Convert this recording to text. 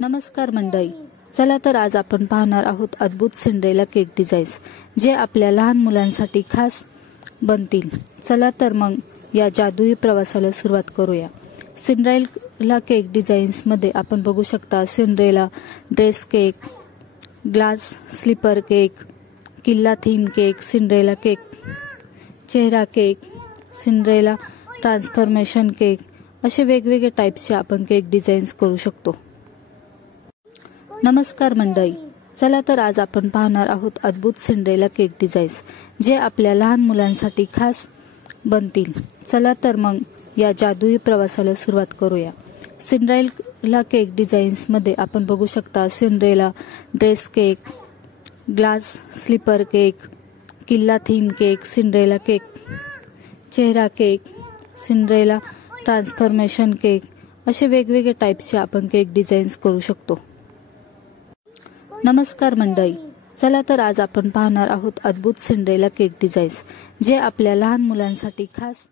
नमस्कार मंडळी, चला तर आज आपण पाहणार आहोत अद्भुत सिंड्रेला केक डिझाईन्स जे आपल्या लहान मुलांसाठी खास बनतील। चला तर मग या जादुई प्रवासाला सुरुवात करूया। सिंड्रेला केक डिझाईन्स मध्ये आपण बघू शकता Cinderella dress cake, glass slipper cake, किल्ला थीम केक, सिंड्रेला केक, चेहरा केक, सिंड्रेला ट्रान्सफॉर्मेशन केक असे वेगवेगळे टाइप्सचे आपण केक डिझाईन्स करू शकतो। नमस्कार मंडळी, चला तर आज आपण पाहणार आहोत अद्भुत सिंड्रेला केक डिझाईन्स जे आपल्या लहान मुलांसाठी खास बनतील। चला तर मग या जादुई प्रवासाला सुरुवात करूया। सिंड्रेला केक डिझाईन्स मध्ये आपण बघू शकता Cinderella dress cake, glass slipper cake, किल्ला थीम केक, सिंड्रेला केक, चेहरा केक, सिंड्रेला ट्रान्सफॉर्मेशन केक असे वेगवेगळे टाइप्सचे आपण केक डिझाईन्स करू शकतो। नमस्कार मंडळी, चला तर आज आपण पाहणार आहोत अद्भुत सिंड्रेला केक डिझाईन्स जे आपल्या लहान मुलांसाठी खास